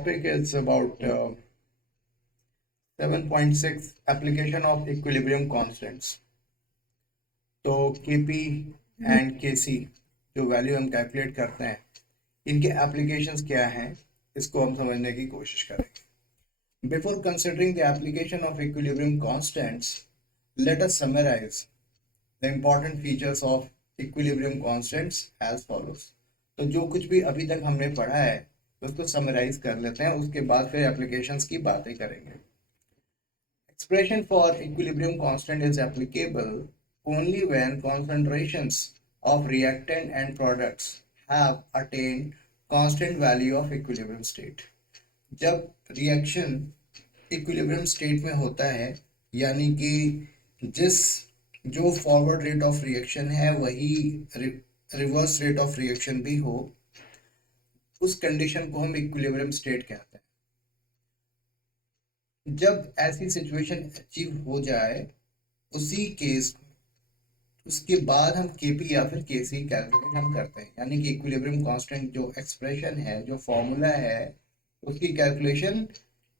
topic is about 7.6 application of equilibrium constants. तो Kp and Kc जो value हम calculate करते हैं इनके एप्लीकेशंस क्या हैं इसको हम समझने की कोशिश करेंगे. Before considering the application of equilibrium constants, let us summarise the important features of equilibrium constants as follows. तो जो कुछ भी अभी तक हमने पढ़ा है उसको समराइज कर लेते हैं, उसके बाद फिर एप्लीकेशंस की बातें करेंगे. Expression for equilibrium constant is applicable only when concentrations of reactant and products have attained constant value of equilibrium state. जब रिएक्शन इक्विलिब्रियम स्टेट में होता है, यानी कि जो फॉरवर्ड रेट ऑफ रिएक्शन है वही रिवर्स रेट ऑफ रिएक्शन भी हो, उस कंडीशन को हम इक्विलिब्रियम स्टेट कहते हैं. जब ऐसी सिचुएशन अचीव हो जाए उसी केस उसके बाद हम Kp या फिर Kc कैलकुलेट हम करते हैं, यानी कि इक्विलिब्रियम कांस्टेंट जो एक्सप्रेशन है, जो फॉर्मूला है, उसकी कैलकुलेशन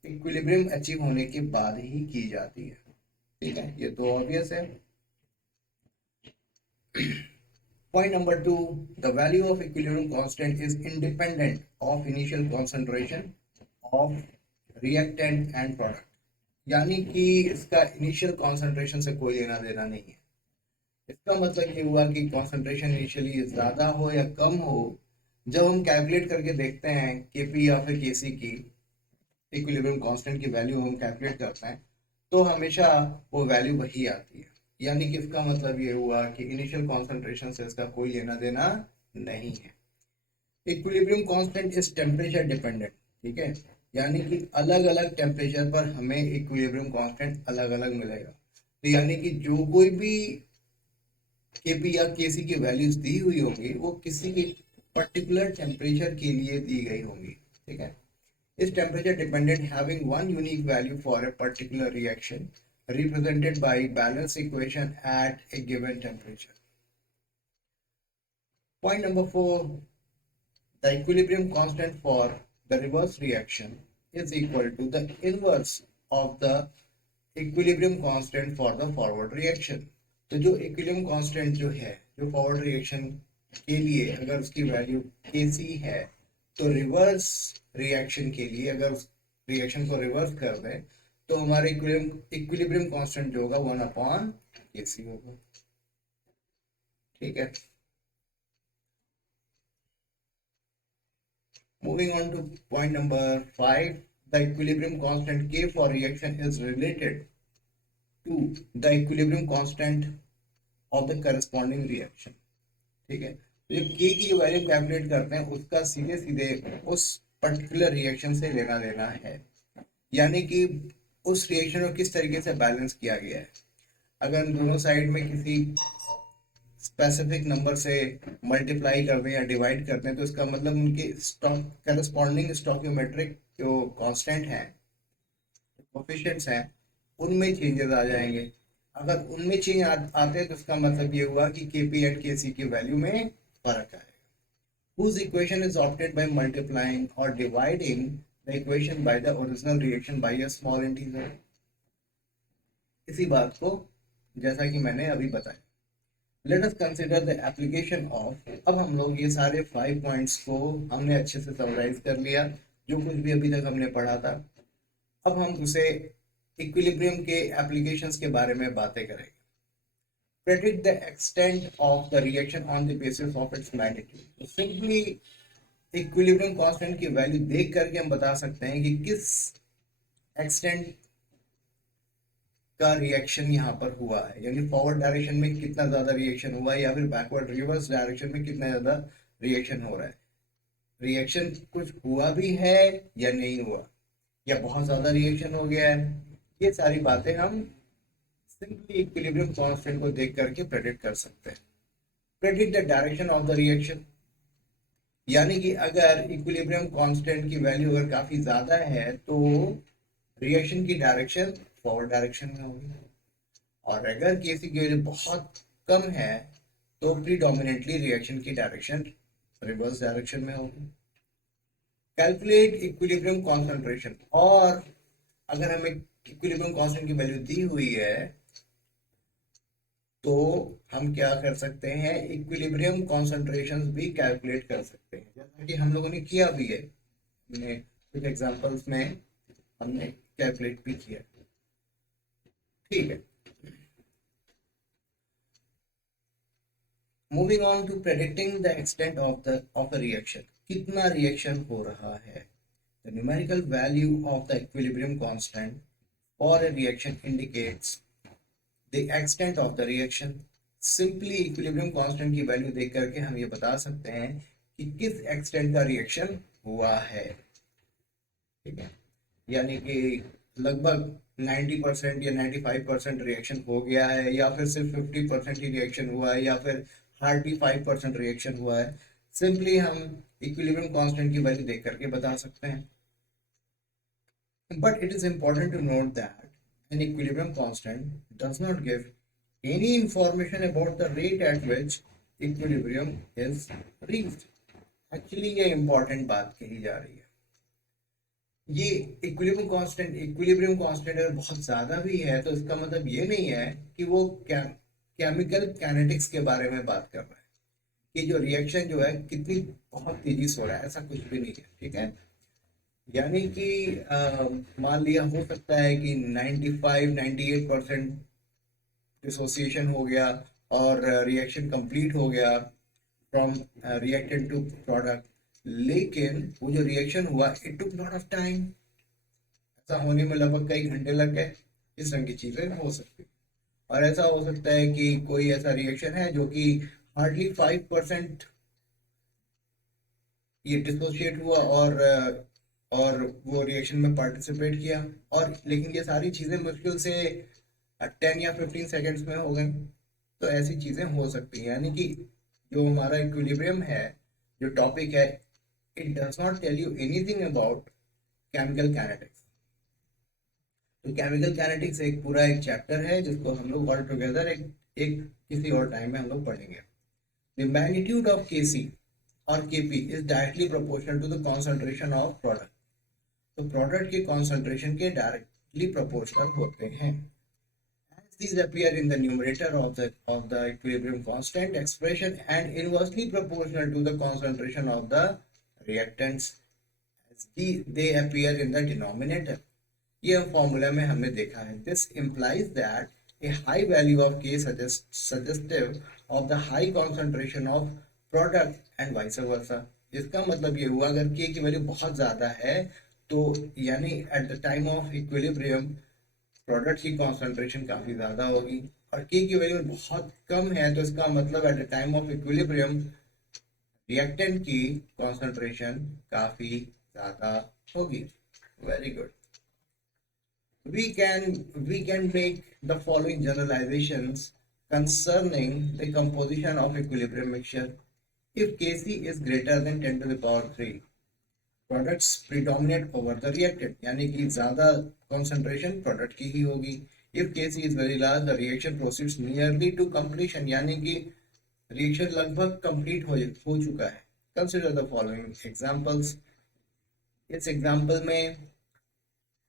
इक्विलिब्रियम अचीव होने के बाद ही की जाती है. ठीक है, ये तो ऑब्वियस है. Point number 2, the value of equilibrium constant is independent of initial concentration of reactant and product. यानी कि इसका इनिशियल कॉन्सेंट्रेशन से कोई लेना देना नहीं है. इसका मतलब ये हुआ कि कॉन्सेंट्रेशन इनिशियली ज़्यादा हो या कम हो, जब हम कैलकुलेट करके देखते हैं Kp या फिर Kc की इक्विलिब्रियम कांस्टेंट की वैल्यू हम कैलकुलेट करते हैं तो हमेशा वो वैल्यू वही आती है. यानी कि इसका मतलब ये हुआ कि इनिशियल कॉन्सेंट्रेशन से इसका कोई लेना देना नहीं है. Equilibrium constant is temperature dependent. ठीक है, यानी कि अलग अलग टेम्परेचर पर हमें इक्विलिब्रियम कांस्टेंट अलग अलग मिलेगा. तो यानी कि जो कोई भी Kp या Kc की वैल्यूज दी हुई होंगी वो किसी भी पर्टिकुलर टेम्परेचर के लिए दी गई होंगी. ठीक है, इस temperature dependent having one unique value for a particular reaction represented by balance equation at a given temperature. Point number 4, the equilibrium constant for the reverse reaction is equal to the inverse of the equilibrium constant for the forward reaction. तो जो equilibrium constant जो है, जो forward reaction के लिए अगर उसकी value Kc है, तो रिवर्स रिएक्शन के लिए अगर उस रिएक्शन को रिवर्स कर दें तो हमारे इक्विलिब्रियम कांस्टेंट जो होगा 1/Kc होगा. ठीक है, moving on to point number 5, the equilibrium constant K for reaction is related to the equilibrium constant of the corresponding reaction. ठीक है, तो जो K की जो वैल्यू कैलकुलेट करते हैं उसका सीधे सीधे उस पर्टिकुलर रिएक्शन से लेना देना है, यानी कि उस रिएक्शन को किस तरीके से बैलेंस किया गया है. अगर दोनों साइड में किसी स्पेसिफिक नंबर से मल्टीप्लाई कर दें या डिवाइड करते हैं तो इसका मतलब उनके करस्पॉन्डिंग स्टोइकियोमेट्रिक जो कांस्टेंट हैं, कोफिशिएंट्स हैं, उनमें चेंजेस आ जाएंगे. अगर उनमें चेंज आते हैं तो इसका मतलब ये हुआ कि Kp एंड Kc की वैल्यू में फर्क आएगा. Whose equation is obtained by multiplying or dividing the equation by the original reaction by a small integer. इसी बात को जैसा कि मैंने अभी बताया. Let us consider the application of. अब हम लोग ये सारे 5 पॉइंट्स को हमने अच्छे से समराइज कर लिया, जो कुछ भी अभी तक हमने पढ़ा था. अब हम उसे इक्विलिब्रियम के एप्लीकेशंस के बारे में बातें करेंगे. Predict the extent of the reaction on the basis of its magnitude. Simply equilibrium constant की वैल्यू देख करके हम बता सकते हैं कि किस एक्सटेंट का रिएक्शन यहाँ पर हुआ है, यानी फॉरवर्ड डायरेक्शन में कितना ज्यादा रिएक्शन हुआ है या फिर बैकवर्ड रिवर्स डायरेक्शन में कितना ज्यादा रिएक्शन हो रहा है. रिएक्शन कुछ हुआ भी है या नहीं हुआ, या बहुत ज्यादा रिएक्शन हो गया है, ये सारी बातें हम सिंपली इक्विलिब्रियम कांस्टेंट को देख करके प्रेडिक्ट कर सकते हैं. Predict the direction of the reaction, यानी कि अगर इक्विलिब्रियम कांस्टेंट की वैल्यू अगर काफी ज्यादा है तो रिएक्शन की डायरेक्शन फॉरवर्ड डायरेक्शन में होगी, और अगर Kc की वैल्यू बहुत कम है तो प्रीडोमिनेंटली रिएक्शन की डायरेक्शन रिवर्स डायरेक्शन में होगी. कैलकुलेट इक्विलिब्रियम कॉन्सेंट्रेशन, और अगर हमें इक्विलिब्रियम कांस्टेंट की वैल्यू दी हुई है तो हम क्या कर सकते हैं, इक्विलिब्रियम कॉन्सेंट्रेशंस भी कैलकुलेट कर सकते हैं, जैसा कि हम लोगों ने किया भी है। हमने कुछ एग्जांपल्स में हमने कैलकुलेट भी किया। ठीक है, moving on to predicting the extent of the reaction, कितना रिएक्शन हो रहा है। The numerical value of the equilibrium constant for a reaction indicates the extent of the reaction. Simply equilibrium constant की वैल्यू देख करके हम ये बता सकते हैं कि किस एक्सटेंट का रिएक्शन हुआ है। ठीक है, यानी कि लगभग 90% या 95% रिएक्शन हो गया है, या फिर सिर्फ 50% ही रिएक्शन हुआ है, या फिर हार्डली 5% रिएक्शन हुआ है। सिंपली हम इक्विलिब्रियम कांस्टेंट की वैल्यू देख करके बता सकते हैं। But it is important to note that an equilibrium constant does not give any information about the rate at which equilibrium is reached. Actually ये इंपॉर्टेंट बात कही जा रही है। ये इक्विलिब्रियम कांस्टेंट अगर बहुत ज्यादा भी है तो इसका मतलब ये नहीं है कि वो केमिकल काइनेटिक्स के बारे में बात कर रहा है कि जो रिएक्शन जो है कितनी बहुत तेजी से हो रहा है, ऐसा कुछ भी नहीं है। ठीक है, यानी कि मान लिया हो सकता है कि 95-98% डिसोसिएशन हो गया और रिएक्शन कंप्लीट हो गया फ्रॉम रिएक्टेंट टू प्रोडक्ट, लेकिन वो जो रिएक्शन हुआ it took lot of time, ऐसा होने में लगभग कई घंटे लग गए। इस रंग की चीजें हो सकती है। और ऐसा हो सकता है कि कोई ऐसा रिएक्शन है जो कि हार्डली 5% ये डिसोशिएट हुआ और वो रिएक्शन में पार्टिसिपेट किया, और लेकिन ये सारी चीजें मुश्किल से 10 या 15 सेकेंड्स में हो गई। तो ऐसी चीजें हो सकती हैं, यानी कि जो हमारा इक्विलिब्रियम है, जो टॉपिक है, it does not tell you anything about chemical kinetics. तो केमिकल काइनेटिक्स एक पूरा एक चैप्टर है जिसको हम लोग ऑल टुगेदर एक किसी और टाइम में हम लोग पढ़ेंगे। द मैग्नीट्यूड ऑफ Kc और Kp is directly proportional to the concentration of product. तो प्रोडक्ट के कॉन्सेंट्रेशन के डायरेक्टली प्रोपोर्शनल होते हैं। As these appear in the numerator of the equilibrium constant expression and inversely proportional to the concentration of the reactants as they appear in the denominator. ये हम formula में हमने देखा है। This implies that a high value of K suggestive of the high concentration of product and vice versa. इसका मतलब ये हुआ अगर K की वैल्यू बहुत ज्यादा है तो यानी at the time of equilibrium product की कॉन्सेंट्रेशन काफी ज्यादा होगी, और K की वैल्यू बहुत कम है तो इसका मतलब at the time of equilibrium reactant की कॉन्सेंट्रेशन काफी ज्यादा होगी। Very good. We can make the following generalizations concerning the composition of equilibrium mixture. If Kc is greater than 10 to the power 3, products predominate over the reactant, यानी कि ज्यादा concentration product की ही होगी। If Kc is very large, the reaction proceeds nearly to completion, यानी कि reaction लगभग complete हो चुका है। Consider the following examples. इस एग्जाम्पल में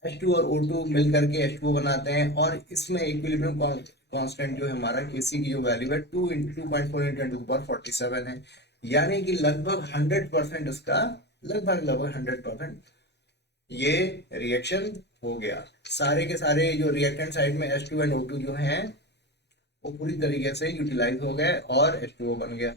H2 और O2 मिल करके H2O बनाते हैं, और इसमें इक्विलिब्रियम कांस्टेंट जो है हमारा Kc की जो वैल्यू है 2 × 10⁻⁴ है, यानी कि लगभग 100% इसका लगभग 100% ये रिएक्शन हो गया। सारे के सारे जो रिएक्टेंट साइड में H2 एंड O2 जो हैं वो पूरी तरीके से यूटिलाइज हो गए और H2O बन गया।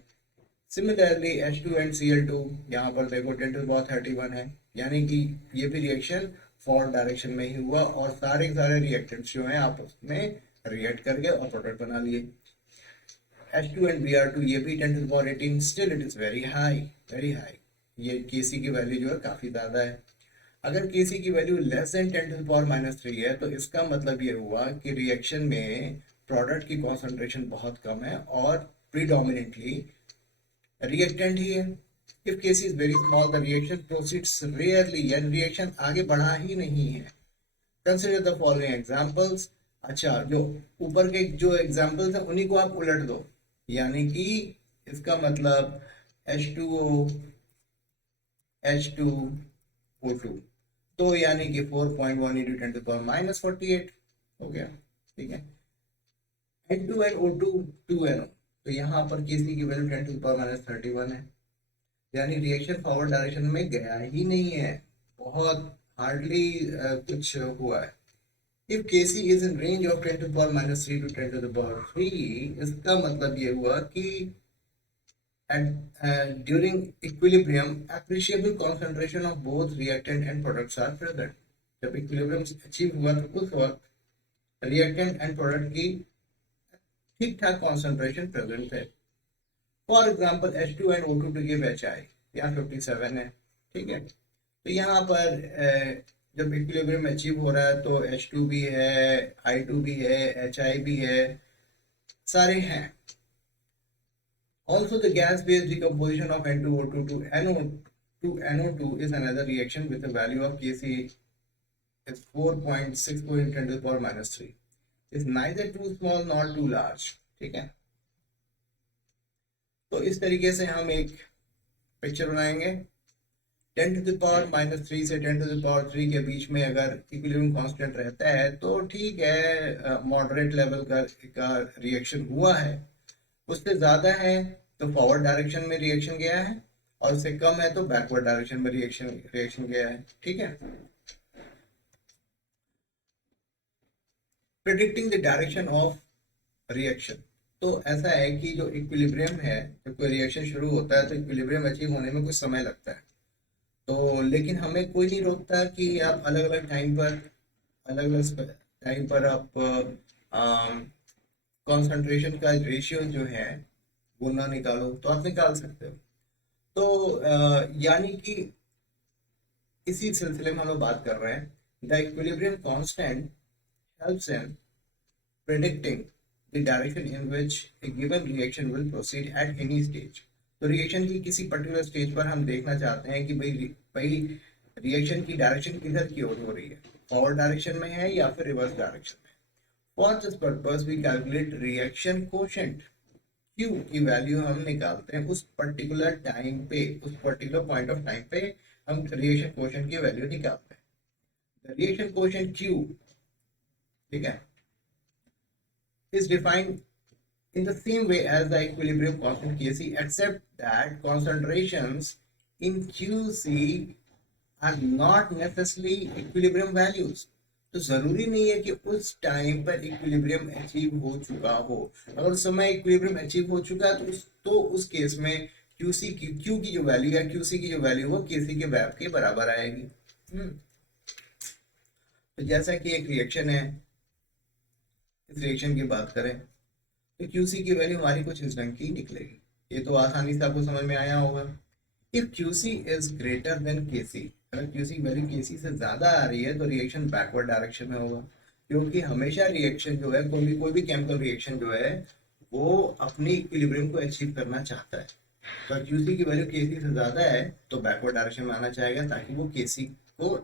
सिमिलरली H2 एंड Cl2, यहाँ पर देखो 10⁻31 है, यानी कि ये भी रिएक्शन फॉरवर्ड डायरेक्शन में ही हुआ और सारे के सारे रिएक्टेंट्स जो हैं आपस में रिएक्ट करके और प्रोडक्ट बना लिए। H2 एंड Br2 ये भी 10⁻18, still it is very high, very high. ये Kc की वैल्यू जो है काफी ज्यादा है। अगर Kc की वैल्यू लेस देन 10⁻³ है तो इसका मतलब ये हुआ कि रिएक्शन में प्रोडक्ट की कॉन्सेंट्रेशन बहुत कम है और प्रीडोमिनेंटली रिएक्टेंट ही है। If Kc is very small, the reaction proceeds rarely, यानी रिएक्शन आगे बढ़ा ही नहीं है। Consider the following examples. अच्छा, जो ऊपर के जो एग्जाम्पल्स हैं उन्हीं को आप उलट दो, यानी कि इसका मतलब H2O, H2, O2, तो यानी कि 4.1 into 10 to the power minus 48 हो गया, ठीक है। N2 and O2 2NO, तो यहाँ पर Kc की value 10 to the power minus 31 है, यानी रिएक्शन फॉरवर्ड डायरेक्शन में गया ही नहीं है, बहुत हार्डली कुछ हुआ है। If Kc is in range of 10 to the power minus 3 to 10 to the power 3, इसका मतलब ये हुआ कि during equilibrium appreciable concentration of both reactant and products are present. जब equilibrium अचीव हुआ तो उस वक्त reactant and product की ठीक ठाक concentration present है। For example, H2 and O2 to give HI, यहाँ 57 है, ठीक है। तो यहाँ पर जब इक्विलिब्रियम अचीव हो रहा है तो H2 भी है, I2 भी है, HI भी है, सारे हैं। Also, the gas-based decomposition of N2O2 to NO2 is another reaction with a value of Kc is 4.64 into 10 to the power minus 3. Is neither too small nor too large, ठीक है। तो इस तरीके से हम एक पिक्चर बनाएंगे। 10 to the power minus 3 से 10 to the power 3 के बीच में अगर इक्विलिब्रियम कांस्टेंट रहता है तो ठीक है, मॉडरेट लेवल का रिएक्शन हुआ है। उससे ज़्यादा है तो फॉरवर्ड डायरेक्शन में रिएक्शन गया है, और उससे कम है तो बैकवर्ड डायरेक्शन में रिएक्शन गया है, ठीक है। Predicting the direction of reaction, तो ऐसा है कि जो इक्विलिब्रियम है, जब कोई रिएक्शन शुरू होता है तो इक्विलिब्रियम अचीव होने में कुछ समय लगता है, तो लेकिन हमें कोई नहीं रोकता कि आप अलग अलग टाइम पर आप कंसंट्रेशन का रेशियो जो है वो ना निकालो, तो आप निकाल सकते हो। तो यानी कि इसी सिलसिले में हम लोग बात कर रहे हैं, the equilibrium constant helps in predicting the direction in which A given reaction will proceed at any stage. तो रिएक्शन की किसी पर्टिकुलर स्टेज पर हम देखना चाहते हैं कि भाई रिएक्शन की डायरेक्शन किधर की ओर हो रही है, फॉरवर्ड डायरेक्शन में है या फिर रिवर्स डायरेक्शन में। For this purpose we calculate reaction quotient, Q की वैल्यू हम निकालते हैं उस पर्टिकुलर टाइम पे, उस पर्टिकुलर पॉइंट ऑफ टाइम पे हम रिएक्शन कोशेंट की वैल्यू निकालते हैं। रिएक्शन कोशेंट Q, ठीक है, is defined in the same way as the equilibrium constant Kc, except that concentrations in QC are not necessarily equilibrium values. तो जरूरी नहीं है कि उस टाइम पर इक्विलिब्रियम अचीव हो चुका हो। अगर उस समय इक्विलिब्रियम अचीव हो चुका है तो उस केस में Q की जो वैल्यू है, QC की जो वैल्यू वो Kc के वैल्यू के बराबर आएगी। तो जैसा कि एक रिएक्शन है, इस रिएक्शन की बात करें तो QC की वैल्यू हमारी कुछ इस ढंग की निकलेगी। ये तो आसानी से आपको समझ में आया होगा। If QC is greater than Kc, अगर QC की वैल्यू Kc से ज्यादा आ रही है तो रिएक्शन बैकवर्ड डायरेक्शन में होगा, क्योंकि हमेशा रिएक्शन जो है, कोई भी केमिकल रिएक्शन जो है वो अपनी इक्विलिब्रियम को अचीव करना चाहता है। तो QC की वैल्यू Kc से ज्यादा है तो बैकवर्ड डायरेक्शन में आना चाहेगा ताकि वो Kc को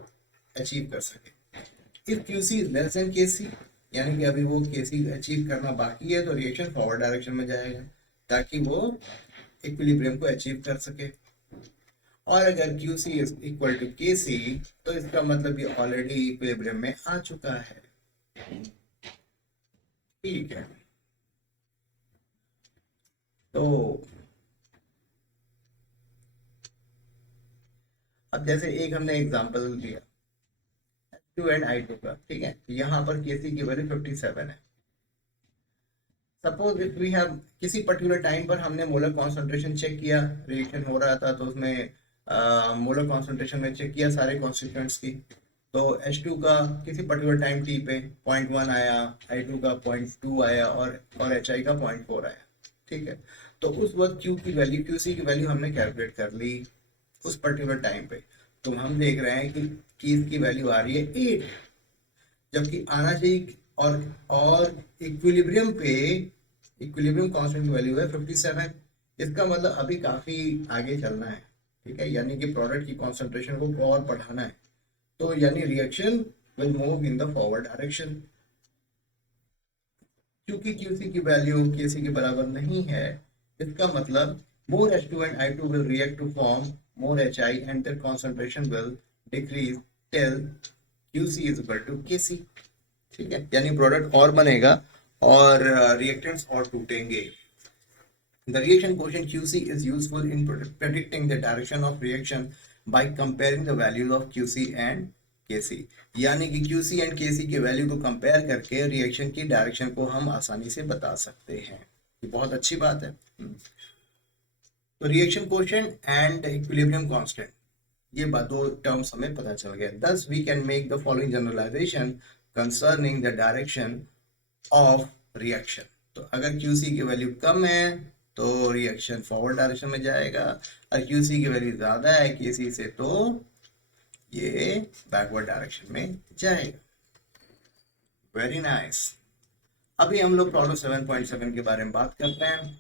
अचीव कर सके। If QC is less than Kc, यानी कि अभी वो Kc अचीव करना बाकी है, तो रिएक्शन फॉरवर्ड डायरेक्शन में जाएगा ताकि वो इक्विलिब्रियम को अचीव कर सके। और अगर QC is equal to Kc तो इसका मतलब ये ऑलरेडी इक्विलिब्रियम में आ चुका है, ठीक है। तो अब जैसे एक हमने एग्जांपल दिया H2 एंड I2 का, ठीक है, यहाँ पर Kc की वैल्यू 57 है। सपोज इफ वी हैव किसी पर्टिकुलर टाइम पर हमने मोलर कॉन्सेंट्रेशन चेक किया, रिएक्शन हो रहा था तो उसमें मोलर कॉन्सेंट्रेशन में चेक किया सारे कॉन्स्टिट्यूएंट्स की, तो H2 का किसी पर्टिकुलर टाइम t पे 0.1 आया, I2 का 0.2 आया और HI का 0.4 आया, ठीक है। तो उस वक्त QC की वैल्यू हमने कैलकुलेट कर ली उस पर्टिकुलर टाइम पे, तो हम देख रहे हैं कि इसकी वैल्यू आ रही है 8, जबकि आना चाहिए और इक्विलिब्रियम कांस्टेंट की वैल्यू है 57। इसका मतलब अभी काफी आगे चलना है, ठीक है, यानी कि प्रोडक्ट की कॉन्सेंट्रेशन को और बढ़ाना है, तो यानी reaction will move in the forward direction. क्योंकि QC की वैल्यू Kc के बराबर नहीं है, इसका मतलब more H2 and I2 will react to form more HI and their concentration will decrease till QC is equal to KC। ठीक है, यानी प्रोडक्ट और बनेगा और रिएक्टेंट्स और टूटेंगे। The reaction quotient QC is useful in predicting the direction of reaction by comparing the values of QC and KC। यानी कि QC and KC के वैल्यू को कंपेयर करके रिएक्शन की डायरेक्शन को हम आसानी से बता सकते हैं। ये बहुत अच्छी बात है। तो reaction quotient and equilibrium constant, ये दो टर्म्स हमें पता चल गए। Thus we can make the following generalization concerning the direction of reaction। तो अगर QC की वैल्यू कम है तो रिएक्शन फॉरवर्ड डायरेक्शन में जाएगा, और QC की वैल्यू ज्यादा है KC से तो ये बैकवर्ड डायरेक्शन में जाएगा। Very nice. अभी हम लोग प्रॉब्लम 7.7 के बारे में बात करते हैं।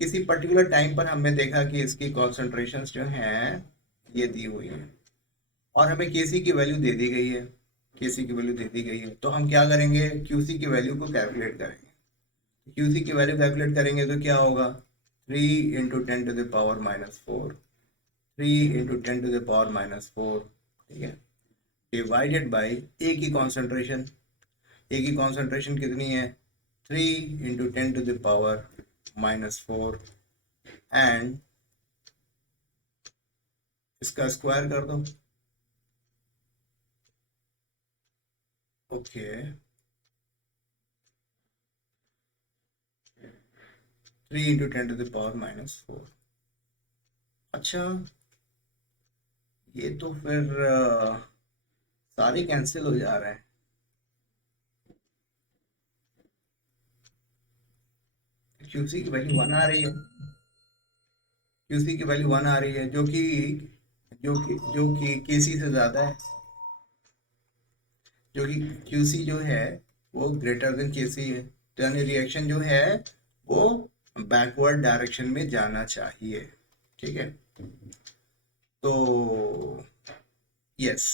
किसी पर्टिकुलर टाइम पर हमने देखा कि इसकी कॉन्सेंट्रेशंस जो हैं ये दी हुई है और हमें KC की वैल्यू दे दी गई है। KC की वैल्यू दे दी गई है तो हम क्या करेंगे, QC की वैल्यू को कैलकुलेट करेंगे। QC की वैल्यू कैलकुलेट करेंगे तो क्या होगा, 3 into 10 to the power -4, 3 into 10 to the power -4, ठीक है, डिवाइडेड बाई A की कॉन्सेंट्रेशन। A की कॉन्सेंट्रेशन कितनी है, 3 into 10 to the power -4 and इसका स्क्वायर कर दो। Okay, 3 into 10 to the power -4। अच्छा, ये तो फिर सारे कैंसिल हो जा रहे हैं। QC की वैल्यू 1 आ रही है, QC की वैल्यू 1 आ रही है जो कि KC से ज्यादा है, जो कि QC जो है वो ग्रेटर देन KC है। तो यानी रिएक्शन जो है वो बैकवर्ड डायरेक्शन में जाना चाहिए। ठीक है, तो यस,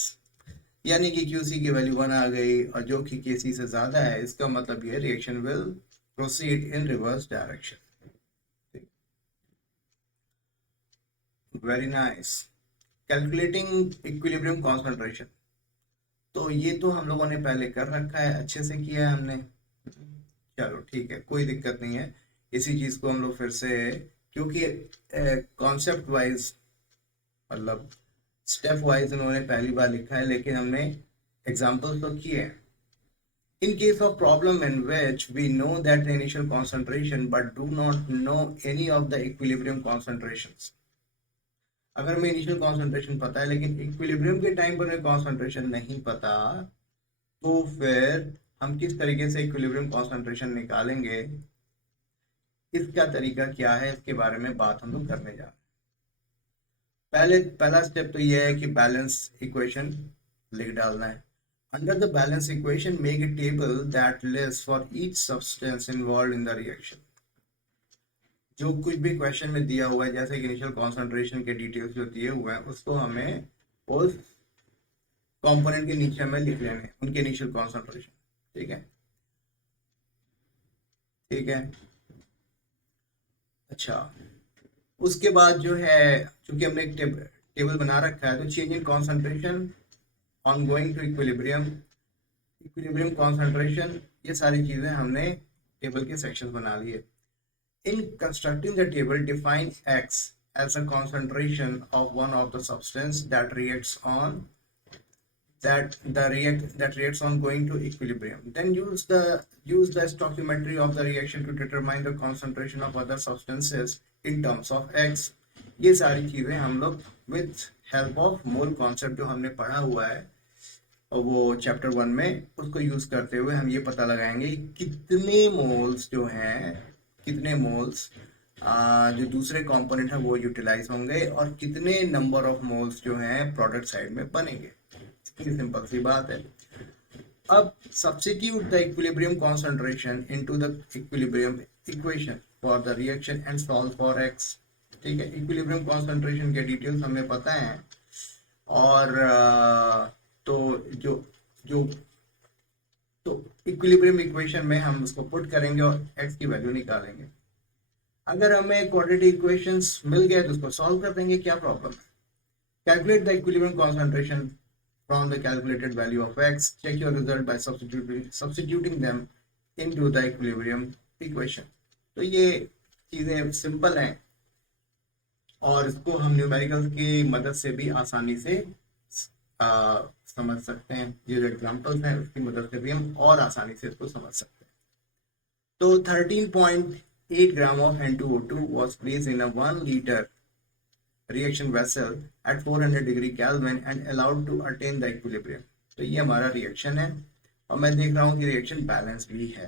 यानी कि QC की वैल्यू 1 आ गई और जो कि KC से ज्यादा है, इसका मतलब ये reaction will proceed in reverse direction. Very nice. Calculating equilibrium concentration, तो ये तो हम लोगों ने पहले कर रखा है, अच्छे से किया है हमने। चलो ठीक है, कोई दिक्कत नहीं है। इसी चीज को हम लोग फिर से, क्योंकि कॉन्सेप्ट वाइज मतलब स्टेप वाइज उन्होंने पहली बार लिखा है, लेकिन हमने एग्जाम्पल्स तो किए हैं। In case of problem in which we know that the initial concentration but do not know any of the equilibrium concentrations, अगर हमें इनिशियल कॉन्सेंट्रेशन पता है लेकिन इक्विलिब्रियम के टाइम पर हमें कॉन्सेंट्रेशन नहीं पता, तो फिर हम किस तरीके से इक्विलिब्रियम कॉन्सेंट्रेशन निकालेंगे, इसका तरीका क्या है, इसके बारे में बात हम लोग करने जा रहे हैं। पहला स्टेप तो यह है कि बैलेंस इक्वेशन लिख डालना है। Under the balance equation make a table that lists for each substance involved in the reaction। जो कुछ भी क्वेश्चन में दिया हुआ है, जैसे इनिशियल कॉन्सेंट्रेशन के डिटेल्स जो दिए हुए हैं, उसको हमें उस कंपोनेंट के नीचे में लिख लेने, उनके इनिशियल कॉन्सेंट्रेशन। ठीक है, ठीक है। अच्छा, उसके बाद जो है, चूंकि हमने एक टेबल बना रखा है, तो change in concentration on going to equilibrium, equilibrium concentration, ये सारी चीजें हमने टेबल के सेक्शन बना लिए। In constructing the table, define X as a concentration of one of the substance that reacts on going to equilibrium. Then use the stoichiometry of the reaction to determine the concentration of other substances in terms of X। ये सारी चीजें हम लोग with help of mole concept जो हमने पढ़ा हुआ है और वो चैप्टर 1 में, उसको यूज करते हुए हम ये पता लगाएंगे कितने मोल्स जो हैं, कितने मोल्स जो दूसरे कंपोनेंट है वो यूटिलाइज होंगे और कितने नंबर ऑफ मोल्स जो हैं प्रोडक्ट साइड में बनेंगे। इतनी सिंपल सी बात है। अब substitute the equilibrium concentration into the equilibrium equation for the reaction and solve for x. ठीक है, इक्विलिब्रियम कॉन्सेंट्रेशन के डिटेल्स हमें पता है और तो जो जो तो इक्विलिब्रियम इक्वेशन में हम उसको पुट करेंगे और x की वैल्यू निकालेंगे। अगर हमें क्वाड्रेटिक इक्वेशंस मिल गए तो उसको सॉल्व कर देंगे, क्या प्रॉब्लम है। Calculate the equilibrium concentration from the calculated value of x. Check your result by substituting them into the equilibrium equation. तो ये चीजें सिंपल हैं और इसको हम न्यूमेरिकल्स की मदद से भी आसानी से समझ सकते हैं. ये जो एग्जांपल्स हैं उसकी मदद से भी हम और आसानी से इसको समझ सकते हैं. तो 13.8 gram of N2O2 was placed in a 1 liter reaction vessel at 400 degree Kelvin and allowed to attain the equilibrium. तो ये हमारा रिएक्शन है और मैं देख रहा हूँ कि रिएक्शन बैलेंस भी है.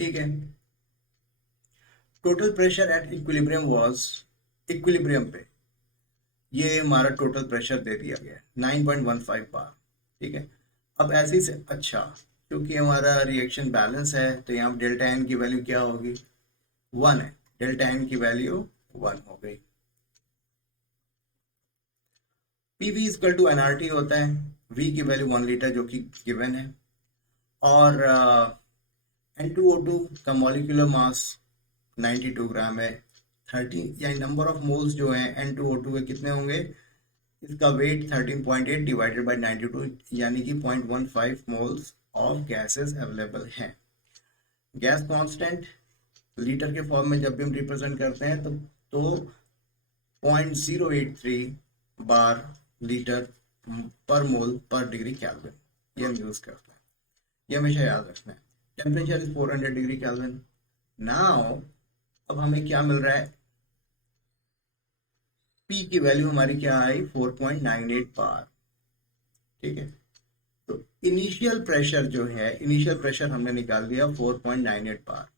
ठीक है. Total pressure at equilibrium was, equilibrium पे ये हमारा टोटल प्रेशर दे दिया गया 9.15 बार. ठीक है. अब ऐसे से अच्छा, क्योंकि हमारा रिएक्शन बैलेंस है तो यहाँ डेल्टा एन की वैल्यू क्या होगी, 1 है. डेल्टा एन की वैल्यू 1 हो गई. पीवी इक्वल टू एनआरटी होता है. वी की वैल्यू 1 लीटर जो कि गिवन है और N2O2 का मॉलिक्यूलर मास 92 ग्राम है. 30 यानी नंबर ऑफ मोल्स जो हैं N2O2 के कितने होंगे, इसका वेट 13.8 डिवाइडेड बाय 92 यानी कि 0.15 मोल्स ऑफ गैसेस अवेलेबल हैं. गैस कांस्टेंट लीटर के फॉर्म में जब भी हम रिप्रेजेंट करते हैं तो 0.083 बार लीटर पर मोल पर डिग्री केल्विन ये हम यूज करते हैं. ये हमेशा याद रखना है. Temperature is 400 degree kelvin. Now अब हमें क्या मिल रहा है, पी की वैल्यू हमारी क्या आई, 4.98 बार. ठीक है. तो इनिशियल प्रेशर जो है, इनिशियल प्रेशर हमने निकाल दिया 4.98 बार.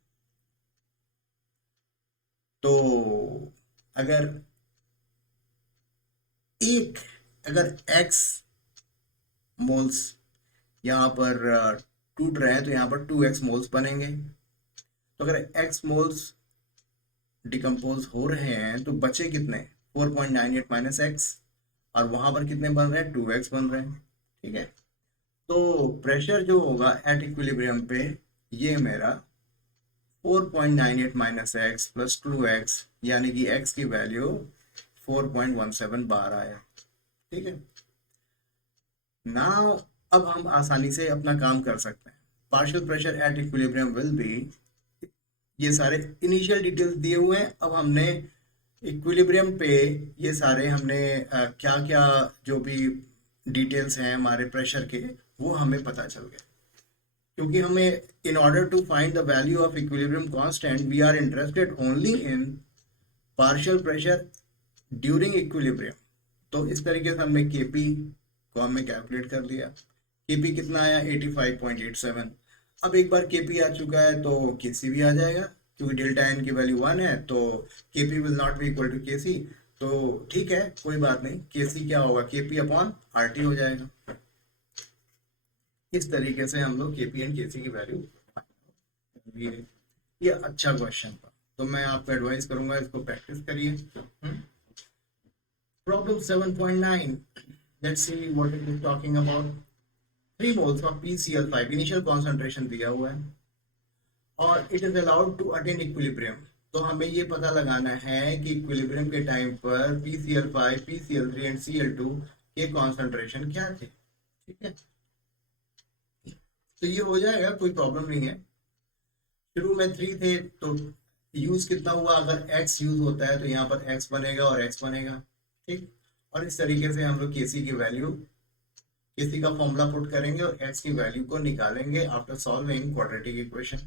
तो अगर x मोल्स यहाँ पर टूट रहे हैं तो यहाँ पर 2x मोल्स बनेंगे. तो अगर x मोल्स डिकम्पोज हो रहे हैं तो बचे कितने, 4.98 माइनस एक्स, और वहां पर कितने बन रहे हैं, 2x बन रहे हैं. ठीक है. तो प्रेशर जो होगा एट इक्विलिब्रियम पे ये मेरा 4.98 माइनस एक्स प्लस 2x यानी कि x की वैल्यू 4.17 बार आया. ठीक है. नाउ अब हम आसानी से अपना काम कर सकते हैं. Partial pressure at equilibrium will be, ये सारे इनिशियल डिटेल्स दिए हुए हैं. अब हमने इक्विलिब्रियम पे ये सारे हमने क्या क्या जो भी डिटेल्स हैं हमारे प्रेशर के वो हमें पता चल गए. क्योंकि हमें in order to find the value of equilibrium constant we are interested only in partial pressure during equilibrium. तो इस तरीके से हमने केपी को हमें कैलकुलेट कर लिया. केपी कितना आया, 85.87. अब एक बार केपी आ चुका है तो केसी भी आ जाएगा. क्योंकि डेल्टा एन की वैल्यू 1 है तो KP will not be equal to KC. तो ठीक है, कोई बात नहीं. केसी क्या होगा, केपी अपॉन आरटी हो जाएगा. इस तरीके से हम लोग केपी एंड केसी की वैल्यू. ये अच्छा क्वेश्चन था तो मैं आपको एडवाइस करूंगा इसको प्रैक्टिस करिए. Problem 7.9. Let's see what it is talking about. 3 moles of PCl5 initial concentration दिया हुआ है और it is allowed to attain equilibrium. तो हमें ये पता लगाना है कि इक्विलिब्रियम के टाइम पर PCl5, PCl3 एंड Cl2 के कॉन्सेंट्रेशन क्या थे. ठीक है. तो ये हो जाएगा, कोई प्रॉब्लम नहीं है. शुरू में 3 थे तो यूज कितना हुआ, अगर x यूज होता है तो यहाँ पर x बनेगा और x बनेगा. ठीक. और इस तरीके से हम लोग केसी की वैल्यू, केसी का फॉर्मूला पुट करेंगे और x की वैल्यू को निकालेंगे आफ्टर सॉल्विंग क्वाड्रेटिक इक्वेशन.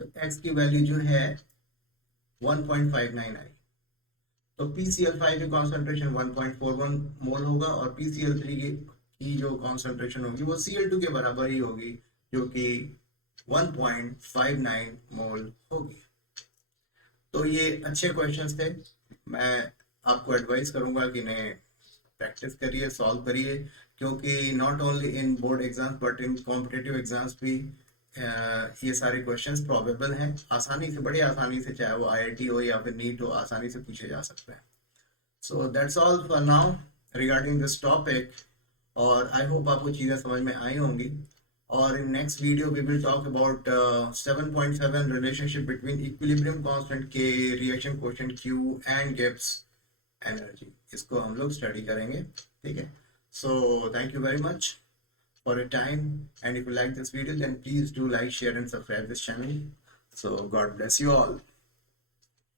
तो x की वैल्यू जो है 1.59 आई. तो PCl5 की कॉन्सेंट्रेशन 1.41 मोल होगा और PCl3 की जो कॉन्सेंट्रेशन होगी वो Cl2 के बराबर ही होगी जो कि 1.59 मोल होगी. तो ये अच्छे क्वेश्चंस थे. मैं आपको एडवाइस करूंगा कि इन्हें प्रैक्टिस करिए, सॉल्व करिए, क्योंकि not only in board exams but in competitive exams भी ये सारे क्वेश्चंस प्रोबेबल हैं. आसानी से, बड़ी आसानी से, चाहे वो IIT हो या फिर नीट हो, आसानी से पूछे जा सकते हैं. So that's all for now regarding this topic. और आई होप आपको चीज़ें समझ में आई होंगी. और in next video we will talk about 7.7 relationship between equilibrium constant K, reaction coefficient Q and Gibbs energy, इसको हम लोग स्टडी करेंगे, ठीक है। So thank you very much for your time, and if you like this video then please do like, share and subscribe this channel. So God bless you all.